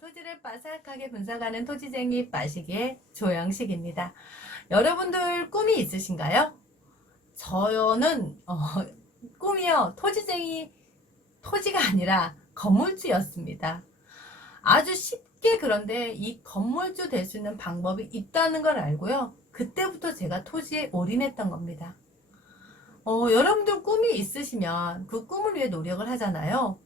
토지를 빠삭하게 분석하는 토지쟁이 빠시기의 조영식입니다. 여러분들 꿈이 있으신가요? 저는 꿈이요, 토지가 아니라 건물주였습니다. 아주 쉽게, 그런데 이 건물주 될 수 있는 방법이 있다는 걸 알고요, 그때부터 제가 토지에 올인했던 겁니다. 여러분들 꿈이 있으시면 그 꿈을 위해 노력을 하잖아요.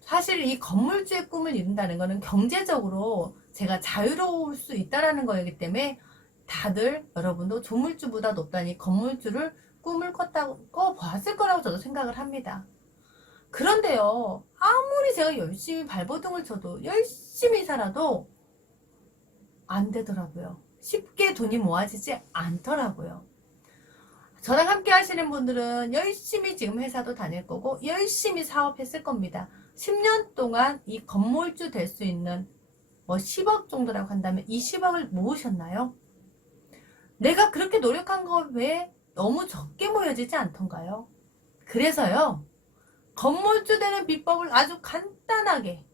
사실 이 건물주의 꿈을 이룬다는 것은 경제적으로 제가 자유로울 수 있다는 거이기 때문에 다들 여러분도 조물주보다 높다니 건물주를 꿈을 꿔봤을 거라고 저도 생각을 합니다. 그런데요, 아무리 제가 열심히 발버둥을 쳐도, 열심히 살아도 안 되더라고요. 쉽게 돈이 모아지지 않더라고요. 저랑 함께 하시는 분들은 열심히 지금 회사도 다닐 거고 열심히 사업했을 겁니다. 10년 동안 이 건물주 될 수 있는 10억 정도라고 한다면 이 10억을 모으셨나요? 내가 그렇게 노력한 거 왜 너무 적게 모여지지 않던가요? 그래서요, 건물주 되는 비법을 아주 간단하게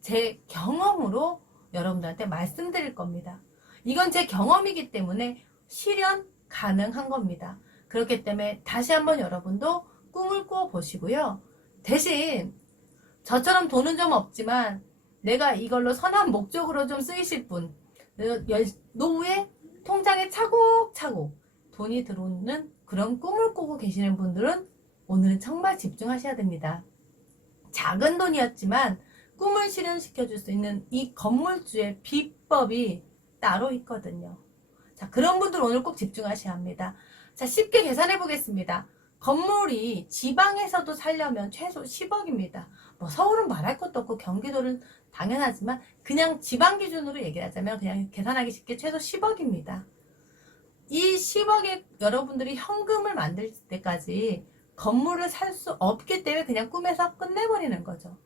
제 경험으로 여러분들한테 말씀드릴 겁니다. 이건 제 경험이기 때문에 실현 가능한 겁니다. 그렇기 때문에 다시 한번 여러분도 꿈을 꿔 보시고요. 대신 저처럼 돈은 좀 없지만 내가 이걸로 선한 목적으로 좀 쓰이실 분, 노후에 통장에 차곡차곡 돈이 들어오는 그런 꿈을 꾸고 계시는 분들은 오늘은 정말 집중하셔야 됩니다. 작은 돈이었지만 꿈을 실현시켜 줄 수 있는 이 건물주의 비법이 따로 있거든요. 자, 그런 분들 오늘 꼭 집중하셔야 합니다. 자, 쉽게 계산해 보겠습니다. 건물이 지방에서도 살려면 최소 10억입니다. 서울은 말할 것도 없고 경기도는 당연하지만 그냥 지방 기준으로 얘기하자면 그냥 계산하기 쉽게 최소 10억입니다. 이 10억에 여러분들이 현금을 만들 때까지 건물을 살 수 없기 때문에 그냥 꿈에서 끝내버리는 거죠.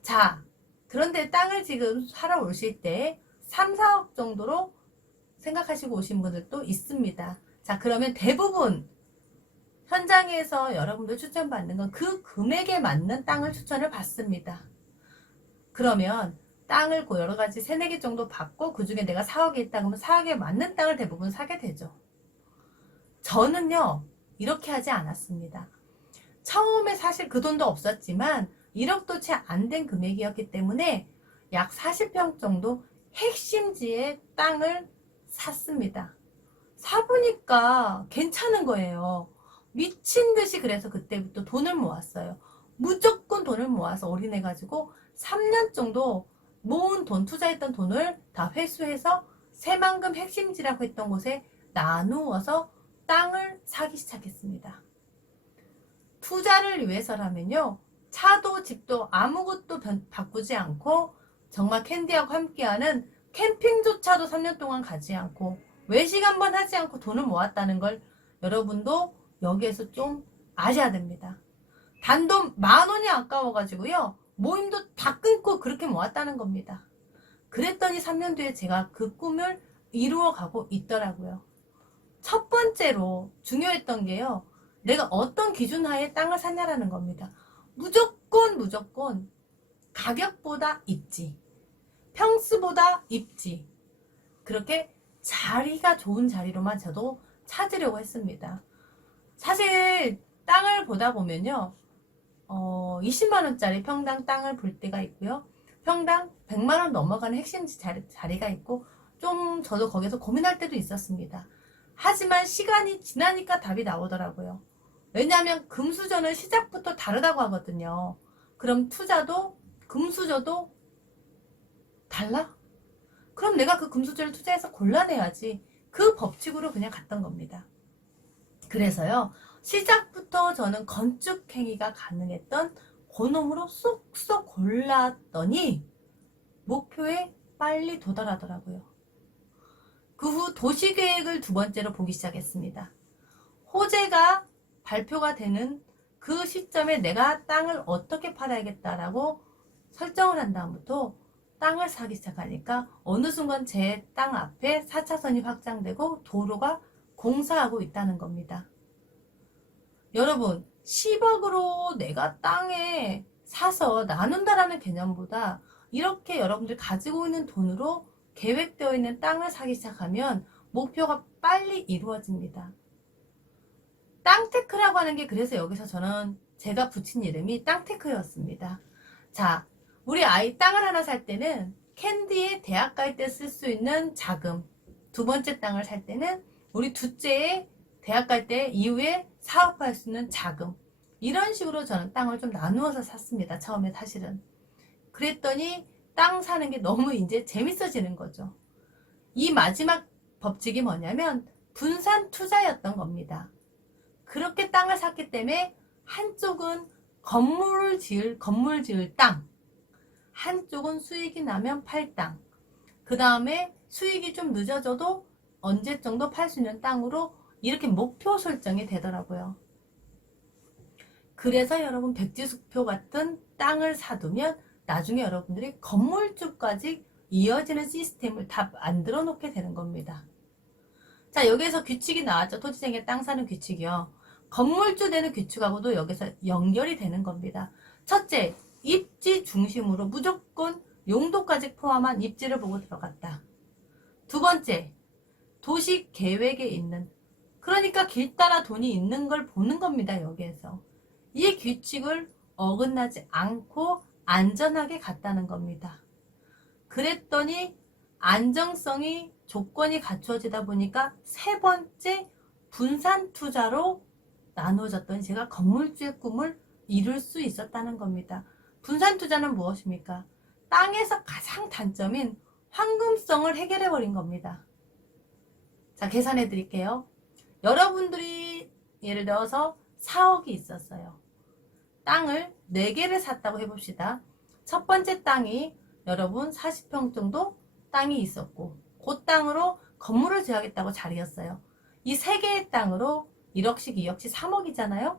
자, 그런데 땅을 지금 사러 오실 때 3, 4억 정도로 생각하시고 오신 분들도 있습니다. 자, 그러면 대부분 현장에서 여러분들 추천받는 건 그 금액에 맞는 땅을 추천을 받습니다. 그러면 땅을 여러 가지 3, 4개 정도 받고 그 중에 내가 4억이 있다 그러면 4억에 맞는 땅을 대부분 사게 되죠. 저는요, 이렇게 하지 않았습니다. 처음에 사실 그 돈도 없었지만 1억도 채 안 된 금액이었기 때문에 약 40평 정도 핵심지의 땅을 샀습니다. 사보니까 괜찮은 거예요. 미친 듯이. 그래서 그때부터 돈을 모았어요. 무조건 돈을 모아서 올인해가지고 3년 정도 모은 돈, 투자했던 돈을 다 회수해서 새만금 핵심지라고 했던 곳에 나누어서 땅을 사기 시작했습니다. 투자를 위해서라면요, 차도 집도 아무것도 바꾸지 않고 정말 캔디하고 함께하는 캠핑조차도 3년 동안 가지 않고 외식 한번 하지 않고 돈을 모았다는 걸 여러분도 여기에서 좀 아셔야 됩니다. 단돈 10,000원이 아까워가지고요, 모임도 다 끊고 그렇게 모았다는 겁니다. 그랬더니 3년 뒤에 제가 그 꿈을 이루어가고 있더라고요. 첫 번째로 중요했던 게요, 내가 어떤 기준 하에 땅을 샀냐라는 겁니다. 무조건 가격보다 입지, 평수보다 입지, 그렇게 자리가 좋은 자리로만 저도 찾으려고 했습니다. 사실 땅을 보다 보면요, 20만원짜리 평당 땅을 볼 때가 있고요, 평당 100만원 넘어가는 핵심지 자리가 있고, 좀 저도 거기서 고민할 때도 있었습니다. 하지만 시간이 지나니까 답이 나오더라고요. 왜냐하면 금수저는 시작부터 다르다고 하거든요. 그럼 투자도 금수저도 달라? 그럼 내가 그 금수저를 투자해서 골라내야지. 그 법칙으로 그냥 갔던 겁니다. 그래서요, 시작부터 저는 건축행위가 가능했던 그놈으로 쏙쏙 골랐더니 목표에 빨리 도달하더라고요. 그 후 도시계획을 두 번째로 보기 시작했습니다. 호재가 발표가 되는 그 시점에 내가 땅을 어떻게 팔아야겠다라고 설정을 한 다음부터 땅을 사기 시작하니까 어느 순간 제 땅 앞에 4차선이 확장되고 도로가 공사하고 있다는 겁니다. 여러분, 10억으로 내가 땅에 사서 나눈다라는 개념보다 이렇게 여러분들 가지고 있는 돈으로 계획되어 있는 땅을 사기 시작하면 목표가 빨리 이루어집니다. 땅테크라고 하는 게 그래서 여기서 저는 제가 붙인 이름이 땅테크였습니다. 자, 우리 아이 땅을 하나 살 때는 캔디의 대학 갈 때 쓸 수 있는 자금, 두 번째 땅을 살 때는 우리 둘째의 대학 갈 때 이후에 사업할 수 있는 자금, 이런 식으로 저는 땅을 좀 나누어서 샀습니다. 처음에 사실은. 그랬더니 땅 사는 게 너무 이제 재밌어지는 거죠. 이 마지막 법칙이 뭐냐면 분산 투자였던 겁니다. 그렇게 땅을 샀기 때문에 한쪽은 건물 지을 땅, 한쪽은 수익이 나면 팔 땅, 그 다음에 수익이 좀 늦어져도 언제 정도 팔 수 있는 땅으로 이렇게 목표 설정이 되더라고요. 그래서 여러분 백지수표 같은 땅을 사두면 나중에 여러분들이 건물주까지 이어지는 시스템을 다 만들어 놓게 되는 겁니다. 자, 여기에서 규칙이 나왔죠. 토지쟁이 땅 사는 규칙이요. 건물주 되는 규칙하고도 여기서 연결이 되는 겁니다. 첫째, 입지 중심으로 무조건 용도까지 포함한 입지를 보고 들어갔다. 두 번째, 도시 계획에 있는, 그러니까 길 따라 돈이 있는 걸 보는 겁니다. 여기에서. 이 규칙을 어긋나지 않고 안전하게 갔다는 겁니다. 그랬더니 안정성이 조건이 갖추어지다 보니까 세 번째 분산 투자로 나누어졌더니 제가 건물주의 꿈을 이룰 수 있었다는 겁니다. 분산 투자는 무엇입니까? 땅에서 가장 단점인 황금성을 해결해 버린 겁니다. 자, 계산해 드릴게요. 여러분들이 예를 들어서 4억이 있었어요. 땅을 4개를 샀다고 해봅시다. 첫 번째 땅이 여러분 40평 정도 땅이 있었고 그 땅으로 건물을 지어야겠다고 자리였어요. 이 3개의 땅으로 1억씩 2억씩 3억이잖아요.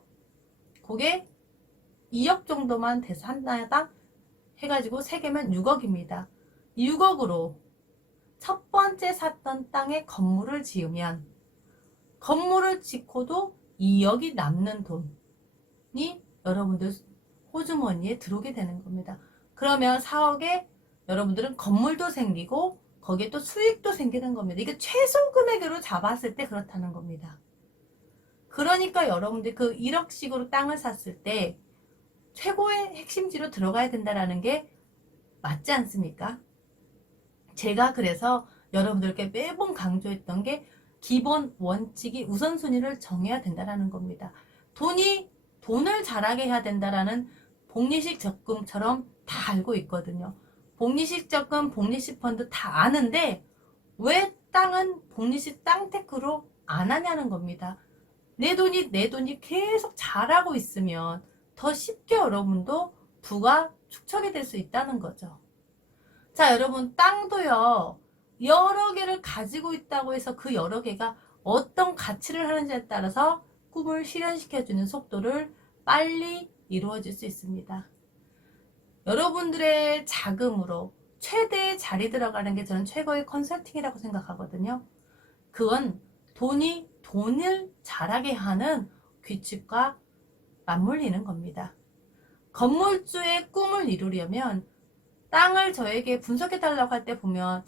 그게 2억 정도만 돼서 하나당 해가지고 3개면 6억입니다. 6억으로 첫 번째 샀던 땅에 건물을 지으면 건물을 짓고도 2억이 남는 돈이 여러분들 호주머니에 들어오게 되는 겁니다. 그러면 4억에 여러분들은 건물도 생기고 거기에 또 수익도 생기는 겁니다. 이게 최소 금액으로 잡았을 때 그렇다는 겁니다. 그러니까 여러분들 그 1억씩으로 땅을 샀을 때 최고의 핵심지로 들어가야 된다는 게 맞지 않습니까? 제가 그래서 여러분들께 매번 강조했던 게 기본 원칙이 우선순위를 정해야 된다는 겁니다. 돈을 잘하게 해야 된다라는 복리식 적금처럼 다 알고 있거든요. 복리식 적금, 복리식 펀드 다 아는데 왜 땅은 복리식 땅테크로 안 하냐는 겁니다. 내 돈이 계속 자라고 있으면 더 쉽게 여러분도 부가 축적이 될 수 있다는 거죠. 자, 여러분 땅도요. 여러 개를 가지고 있다고 해서 그 여러 개가 어떤 가치를 하는지에 따라서 꿈을 실현시켜주는 속도를 빨리 이루어질 수 있습니다. 여러분들의 자금으로 최대의 자리 들어가는 게 저는 최고의 컨설팅이라고 생각하거든요. 그건 돈을 잘하게 하는 규칙과 맞물리는 겁니다. 건물주의 꿈을 이루려면 땅을 저에게 분석해달라고 할 때 보면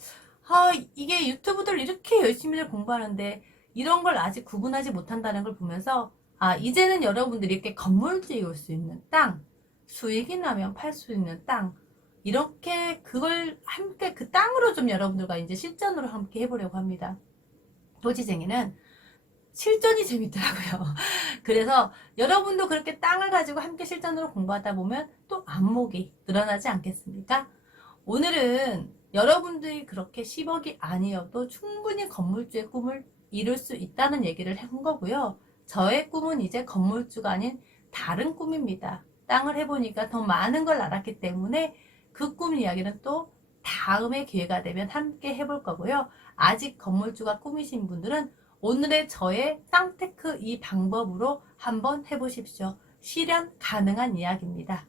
이게 유튜브들 이렇게 열심히들 공부하는데 이런 걸 아직 구분하지 못한다는 걸 보면서 이제는 여러분들이 이렇게 건물 지을 수 있는 땅, 수익이 나면 팔 수 있는 땅, 이렇게 그걸 함께 그 땅으로 좀 여러분들과 이제 실전으로 함께 해보려고 합니다. 도지쟁이는 실전이 재밌더라고요. 그래서 여러분도 그렇게 땅을 가지고 함께 실전으로 공부하다 보면 또 안목이 늘어나지 않겠습니까? 오늘은 여러분들이 그렇게 10억이 아니어도 충분히 건물주의 꿈을 이룰 수 있다는 얘기를 한 거고요. 저의 꿈은 이제 건물주가 아닌 다른 꿈입니다. 땅을 해보니까 더 많은 걸 알았기 때문에 그 꿈 이야기는 또 다음에 기회가 되면 함께 해볼 거고요. 아직 건물주가 꿈이신 분들은 오늘의 저의 땅테크 이 방법으로 한번 해보십시오. 실현 가능한 이야기입니다.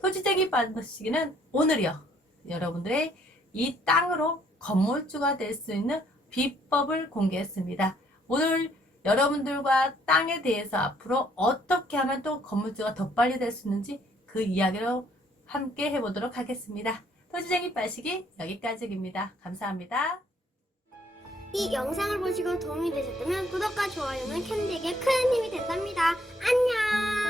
토지쟁이 빠지기는 오늘이요. 여러분들의 이 땅으로 건물주가 될 수 있는 비법을 공개했습니다. 오늘 여러분들과 땅에 대해서 앞으로 어떻게 하면 또 건물주가 더 빨리 될 수 있는지 그 이야기로 함께 해보도록 하겠습니다. 토지쟁이 빠시기 여기까지입니다. 감사합니다. 이 영상을 보시고 도움이 되셨다면 구독과 좋아요는 캔디에게 큰 힘이 된답니다. 안녕!